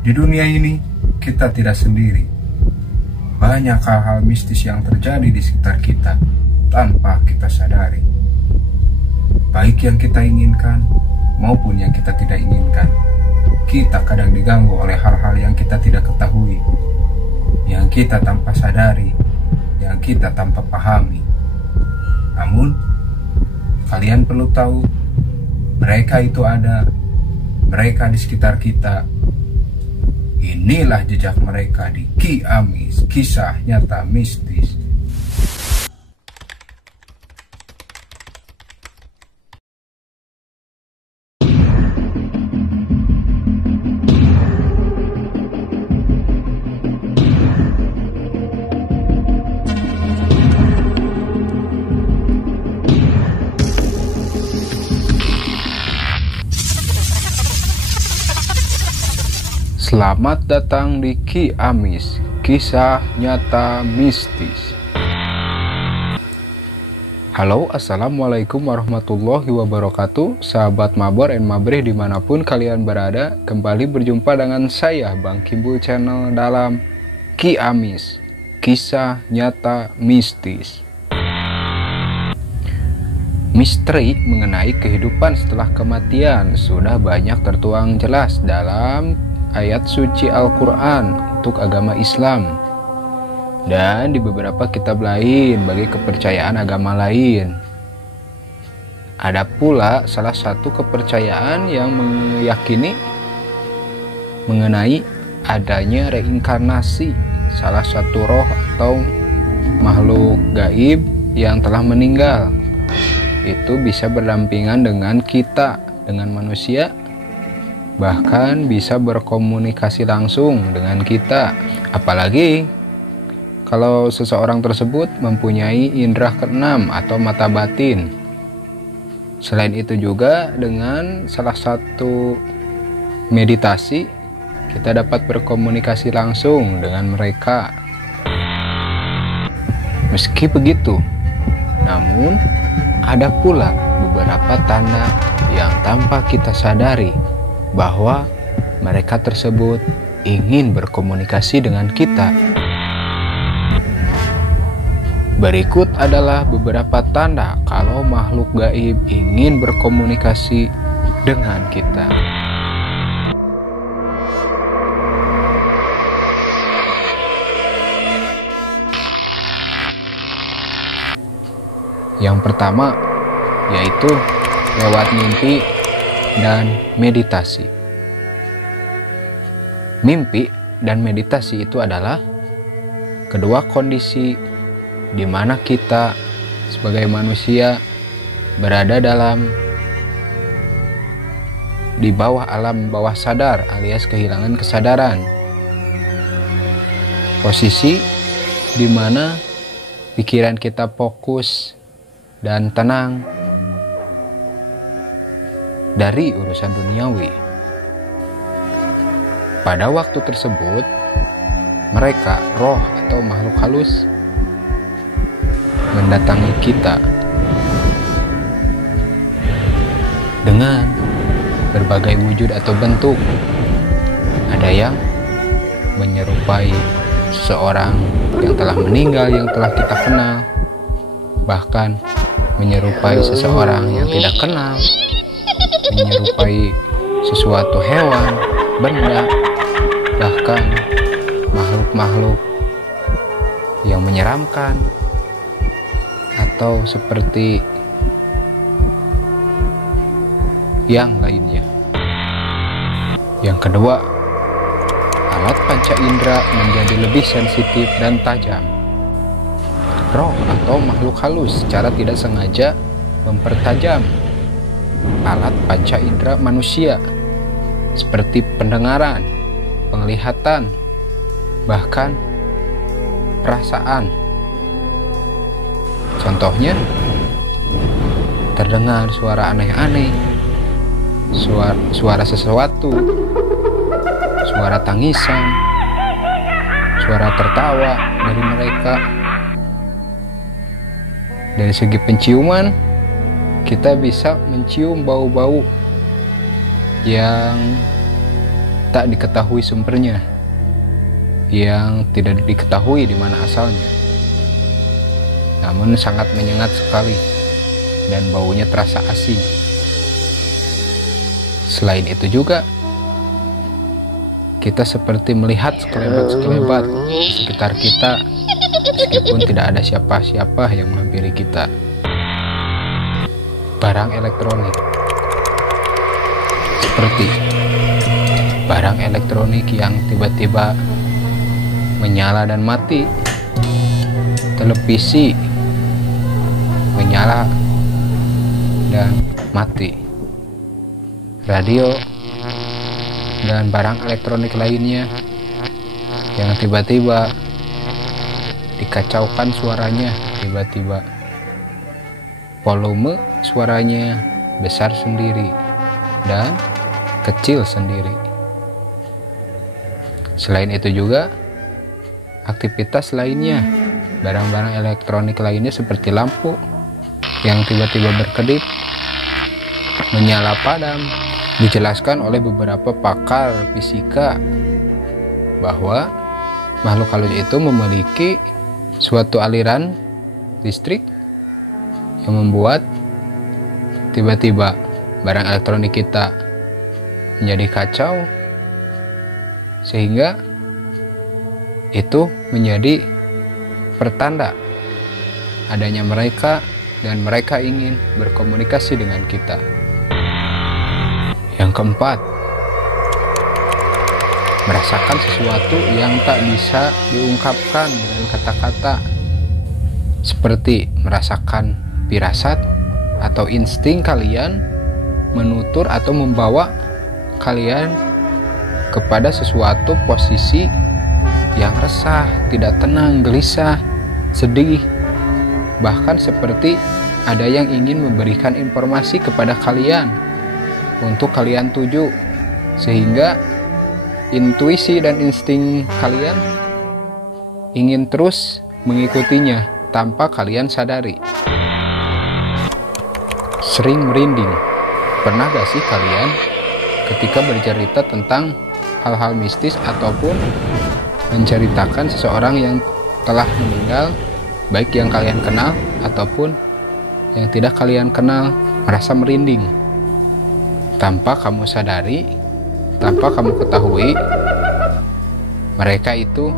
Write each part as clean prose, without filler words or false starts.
Di dunia ini, kita tidak sendiri. Banyak hal-hal mistis yang terjadi di sekitar kita tanpa kita sadari. Baik yang kita inginkan maupun yang kita tidak inginkan. Kita kadang diganggu oleh hal-hal yang kita tidak ketahui, yang kita tanpa sadari, yang kita tanpa pahami. Namun, kalian perlu tahu, mereka itu ada, mereka di sekitar kita. Inilah jejak mereka di Ki Amis, kisah nyata mistis. Selamat datang di Ki Amis, kisah nyata mistis. Halo, assalamualaikum warahmatullahi wabarakatuh. Sahabat Mabor and Mabrih dimanapun kalian berada, kembali berjumpa dengan saya Bang Kimbul Channel dalam Ki Amis, kisah nyata mistis. Misteri mengenai kehidupan setelah kematian sudah banyak tertuang jelas dalam ayat suci Al-Quran untuk agama Islam dan di beberapa kitab lain bagi kepercayaan agama lain. Ada pula salah satu kepercayaan yang meyakini mengenai adanya reinkarnasi salah satu roh atau makhluk gaib yang telah meninggal. Itu bisa berdampingan dengan kita, dengan manusia, bahkan bisa berkomunikasi langsung dengan kita, apalagi kalau seseorang tersebut mempunyai indera keenam atau mata batin. Selain itu juga dengan salah satu meditasi kita dapat berkomunikasi langsung dengan mereka. Meski begitu, namun ada pula beberapa tanda yang tanpa kita sadari bahwa mereka tersebut ingin berkomunikasi dengan kita. Berikut adalah beberapa tanda kalau makhluk gaib ingin berkomunikasi dengan kita. Yang pertama yaitu lewat mimpi dan meditasi. Mimpi dan meditasi itu adalah kedua kondisi di mana kita sebagai manusia berada di bawah alam bawah sadar alias kehilangan kesadaran. Posisi di mana pikiran kita fokus dan tenang dari urusan duniawi. Pada waktu tersebut, mereka, roh atau makhluk halus, mendatangi kita dengan berbagai wujud atau bentuk. Ada yang menyerupai seseorang yang telah meninggal, yang telah kita kenal, bahkan menyerupai seseorang yang tidak kenal, menyerupai sesuatu hewan, benda, bahkan makhluk-makhluk yang menyeramkan, atau seperti yang lainnya. Yang kedua, alat panca indera menjadi lebih sensitif dan tajam. Roh atau makhluk halus secara tidak sengaja mempertajam alat panca indera manusia seperti pendengaran, penglihatan, bahkan perasaan. Contohnya, terdengar suara aneh-aneh, suara sesuatu, suara tangisan, suara tertawa dari mereka. Dari segi penciuman, kita bisa mencium bau-bau yang tak diketahui sumbernya, yang tidak diketahui di mana asalnya, namun sangat menyengat sekali dan baunya terasa asing. Selain itu juga, kita seperti melihat sekelebat-sekelebat di sekitar kita, meskipun tidak ada siapa-siapa yang menghampiri kita. Barang elektronik, seperti barang elektronik yang tiba-tiba menyala dan mati, televisi menyala dan mati, radio dan barang elektronik lainnya yang tiba-tiba dikacaukan suaranya, tiba-tiba volume suaranya besar sendiri dan kecil sendiri. Selain itu juga, aktivitas lainnya, barang-barang elektronik lainnya seperti lampu yang tiba-tiba berkedip, menyala padam. Dijelaskan oleh beberapa pakar fisika bahwa makhluk halus itu memiliki suatu aliran listrik yang membuat tiba-tiba barang elektronik kita menjadi kacau, sehingga itu menjadi pertanda adanya mereka dan mereka ingin berkomunikasi dengan kita. Yang keempat, merasakan sesuatu yang tak bisa diungkapkan dengan kata-kata, seperti merasakan firasat atau insting kalian menutur atau membawa kalian kepada sesuatu posisi yang resah, tidak tenang, gelisah, sedih, bahkan seperti ada yang ingin memberikan informasi kepada kalian untuk kalian tuju, sehingga intuisi dan insting kalian ingin terus mengikutinya tanpa kalian sadari. Sering merinding. Pernah gak sih kalian ketika bercerita tentang hal-hal mistis ataupun menceritakan seseorang yang telah meninggal, baik yang kalian kenal ataupun yang tidak kalian kenal, merasa merinding tanpa kamu sadari, tanpa kamu ketahui mereka itu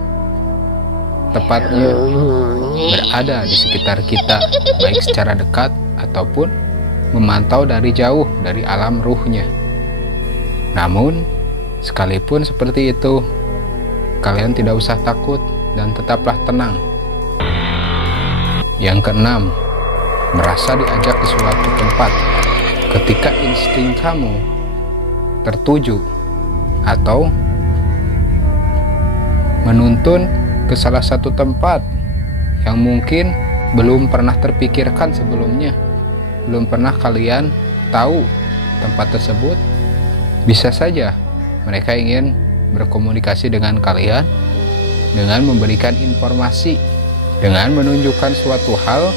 tepatnya berada di sekitar kita, baik secara dekat ataupun memantau dari jauh dari alam ruhnya. Namun sekalipun seperti itu, kalian tidak usah takut dan tetaplah tenang. Yang keenam, merasa diajak ke suatu tempat ketika insting kamu tertuju atau menuntun ke salah satu tempat yang mungkin belum pernah terpikirkan sebelumnya, belum pernah kalian tahu tempat tersebut. Bisa saja mereka ingin berkomunikasi dengan kalian dengan memberikan informasi, dengan menunjukkan suatu hal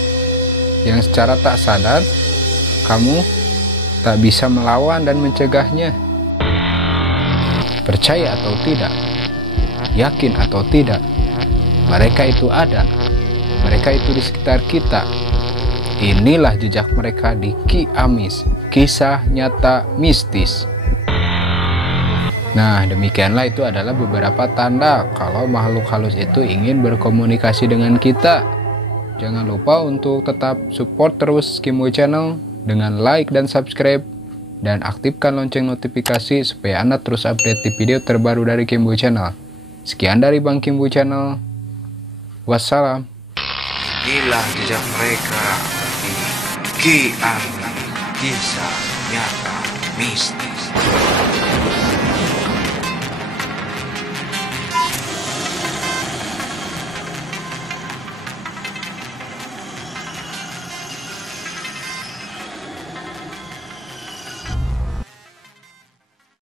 yang secara tak sadar kamu tak bisa melawan dan mencegahnya. Percaya atau tidak, yakin atau tidak, mereka itu ada, mereka itu di sekitar kita. Inilah jejak mereka di Ki Amis, kisah nyata mistis. Nah, demikianlah itu adalah beberapa tanda kalau makhluk halus itu ingin berkomunikasi dengan kita. Jangan lupa untuk tetap support terus Kimbo Channel dengan like dan subscribe, dan aktifkan lonceng notifikasi supaya Anda terus update di video terbaru dari Kimbo Channel. Sekian dari Bang Kimbo Channel. Wassalam. Inilah jejak mereka di Ki Amis, kisah nyata mistis.